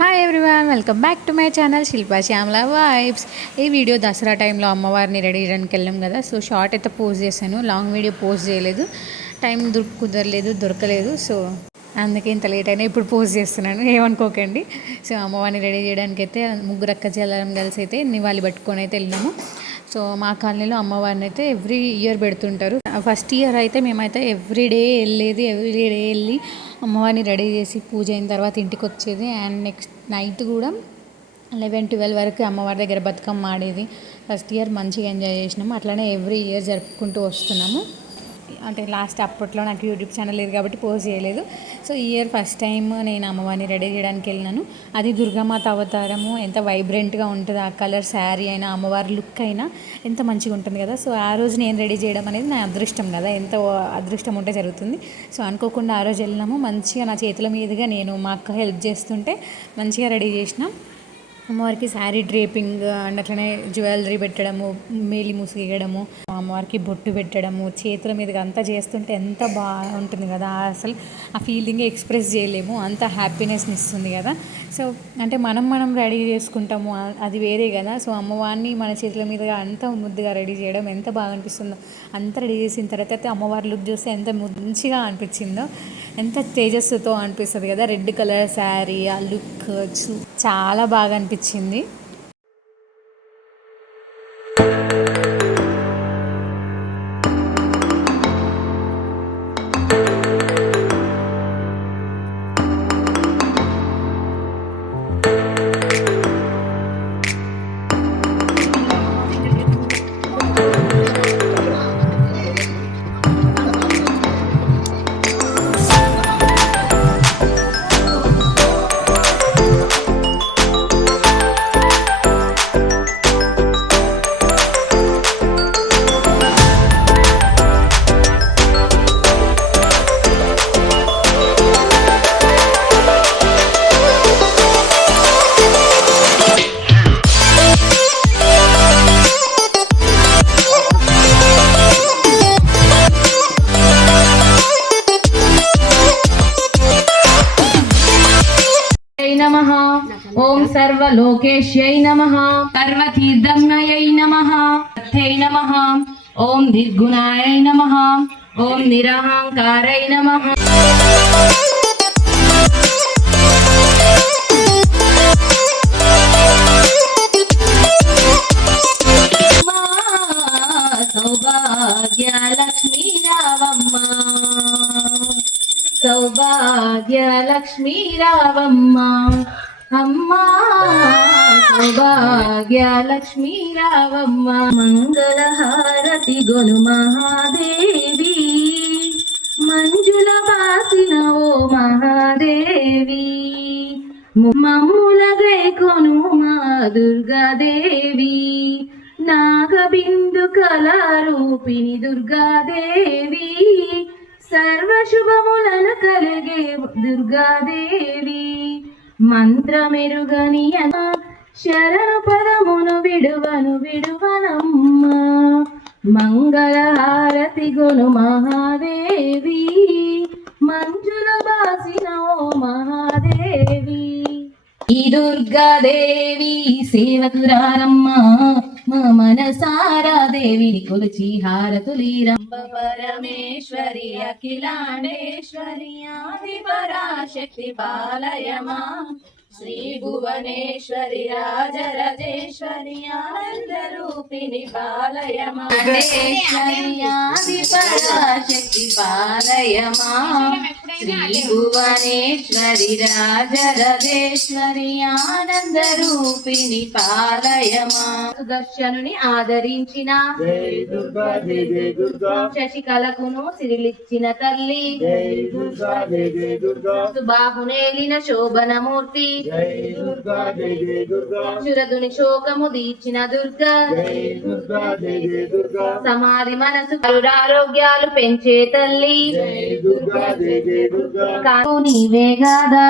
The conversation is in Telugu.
Hi everyone welcome back to my channel Shilpa Shyamala vibes ఈ వీడియో దసరా టైంలో అమ్మవారిని రెడీ చేయడానికి వెళ్ళాం కదా సో షార్ట్ అయితే పోస్ట్ చేశాను లాంగ్ వీడియో పోస్ట్ చేయలేదు టైం దొరుకు కుదరలేదు దొరకలేదు సో అందుకే ఇంత లేట్ అయినా ఇప్పుడు పోస్ట్ చేస్తున్నాను ఏమనుకోకండి. సో అమ్మవారిని రెడీ చేయడానికి అయితే ముగ్గురు అక్క చెల్లెలం కలిసి అయితే నివాళి పట్టుకొని అయితే వెళ్ళాము సో మా కాలనీలో అమ్మవారిని అయితే ఎవ్రీ ఇయర్ పెడుతుంటారు. ఫస్ట్ ఇయర్ అయితే మేమైతే ఎవ్రీ డే వెళ్ళేది ఎవ్రీ డే వెళ్ళి అమ్మవారిని రెడీ చేసి పూజ అయిన తర్వాత ఇంటికి వచ్చేది. అండ్ నెక్స్ట్ నైట్ కూడా లెవెన్ ట్వెల్వ్ వరకు అమ్మవారి దగ్గర బతుకమ్మ ఆడేది. ఫస్ట్ ఇయర్ మంచిగా ఎంజాయ్ చేసినాము. అట్లనే ఎవ్రీ ఇయర్ జరుపుకుంటూ వస్తున్నాము. అంటే లాస్ట్ అప్పట్లో నాకు యూట్యూబ్ ఛానల్ లేదు కాబట్టి పోస్ట్ చేయలేదు. సో ఈ ఇయర్ ఫస్ట్ టైం నేను అమ్మవారిని రెడీ చేయడానికి వెళ్ళినాను. అది దుర్గామాత అవతారము ఎంత వైబ్రెంట్గా ఉంటుంది ఆ కలర్ శారీ అయినా అమ్మవారి లుక్ అయినా ఎంత మంచిగా ఉంటుంది కదా. సో ఆ రోజు నేను రెడీ చేయడం అనేది నా అదృష్టం కదా. ఎంత అదృష్టం ఉంటే జరుగుతుంది. సో అనుకోకుండా ఆ రోజు వెళ్ళినాము. మంచిగా నా చేతుల మీదుగా నేను మా అక్క హెల్ప్ చేస్తుంటే మంచిగా రెడీ చేసినాం. అమ్మవారికి శారీ డ్రేపింగ్ అండ్ అట్లనే జ్యువెలరీ పెట్టడము మేలి ముసిగేయడము అమ్మవారికి బొట్టు పెట్టడము చేతుల మీదుగా అంతా చేస్తుంటే ఎంత బాగుంటుంది కదా. అసలు ఆ ఫీలింగ్ ఎక్స్ప్రెస్ చేయలేము. అంత హ్యాపీనెస్ని ఇస్తుంది కదా. సో అంటే మనం మనం రెడీ చేసుకుంటాము. అది వేరే కదా. సో అమ్మవారిని మన చేతుల మీదుగా అంత ముద్దుగా రెడీ చేయడం ఎంత బాగా అనిపిస్తుందో అంత రెడీ చేసిన తర్వాత అమ్మవారి లుక్ చూస్తే ఎంత మంచిగా అనిపించిందో ఎంత తేజస్సుతో అనిపిస్తుంది కదా. రెడ్ కలర్ శారీ ఆ లుక్ చూ- చాలా బాగా అనిపించింది. ఓం సర్వలోకేశ్యై నమః. సర్వతీర్థమ్నయై నమ. అర్థై నమ. ఓం దిగ్గుణాయై నమ. ఓం నిరహంకారై నమ. సౌభాగ్యలక్ష్మీ రావమ్మ. సౌభాగ్యలక్ష్మీ రావమ్మ. అమ్మా సౌభాగ్య రావమ్మ. మంగళహారతి గొను మహాదేవి. మంజుల వాసిన ఓ మహాదేవి. మమ్ముల కొను మా దుర్గాదేవి. నాగబిందు కళారూపిణి దుర్గాదేవి. సర్వశుభములను కలిగే దుర్గాదేవి. మంత్రమెరుగని శరణ పదమును విడువను విడువనమ్మ. మంగళహారతి గును మహాదేవి. మంజుల బాసిన ఓ మహాదేవి. ఈ దుర్గాదేవి సేవకురారమ్మ మా మనసారా దేవిని కొలిచి హారతులీరంబ పరమేశ్వరి అఖిలాండేశ్వరి ఆది పరాశక్తి పాలయమా. శ్రీ భువనేశ్వరి రాజరాజేశ్వరి ఆనంద రూపిణి ఆది పరాశక్తి పాలయమా. శ్రీ భువనేశ్వరి రాజరాజేశ్వరి ఆనంద రూపిణి పాలయమా సుదర్శనుని ఆదరించిన శశికళకును సిరిలిచ్చిన తల్లి. సుబాహునేలిన శోభనమూర్తి. శురదుని శోకము దీచిన దుర్గా. సమాధి మనసు ఆరోగ్యాలు పెంచే తల్లి. కాకు నీవే గాదా.